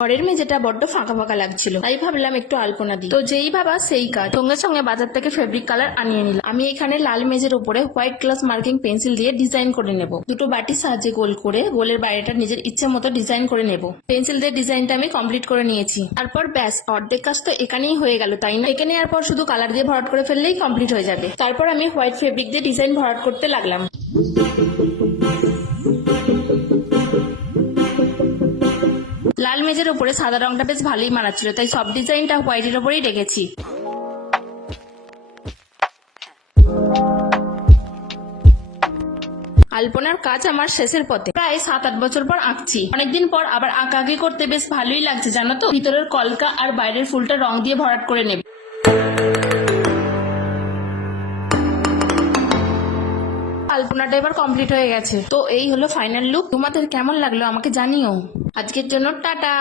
ঘরের মেঝেটা বড্ড ফাঁকা ফাঁকা লাগছিল, তাই ভাবলাম একটু আলপনা দিই। তো যেই ভাবা সেই কাজ, সঙ্গে সঙ্গে বাজার থেকে ফেব্রিক কালার আনিয়ে নিলাম। আমি এখানে লাল মেঝের উপরে হোয়াইট গ্লাস মার্কিং পেন্সিল দিয়ে ডিজাইন করে নেব। দুটো বাটির সাহায্যে গোল করে গোলের বাইরেটা নিজের ইচ্ছে মতো ডিজাইন করে নেব। পেন্সিল দিয়ে ডিজাইনটা আমি কমপ্লিট করে নিয়েছি। তারপর ব্যাস, অর্ধেক কাজ তো এখানেই হয়ে গেল, তাই না? এখানে নেওয়ার পর শুধু কালার দিয়ে ভরাট করে ফেললেই কমপ্লিট হয়ে যাবে। তারপর আমি হোয়াইট ফেব্রিক দিয়ে ডিজাইন ভরাট করতে লাগলাম। লাল মেঝের উপরে সাদা রংটা বেশ ভালোই মানাচ্ছিল, তাই সব ডিজাইনটা হোয়াইটের উপরেই রেখেছি। আলপনার কাজ আমার শেষের পথে, প্রায় 7-8 বছর পর আঁকছি। অনেকদিন পর আবার আঁকাআঁকি করতে বেশ ভালোই লাগছে, জানো তো। ভিতরের কলকা আর বাইরের ফুলটা রং দিয়ে ভরাট করে নেবে। আলপনাটা এবার কমপ্লিট হয়ে গেছে। তো এই হলো ফাইনাল লুক। তোমাদের কেমন লাগলো আমাকে জানিও। আজকের জন্য টাটা।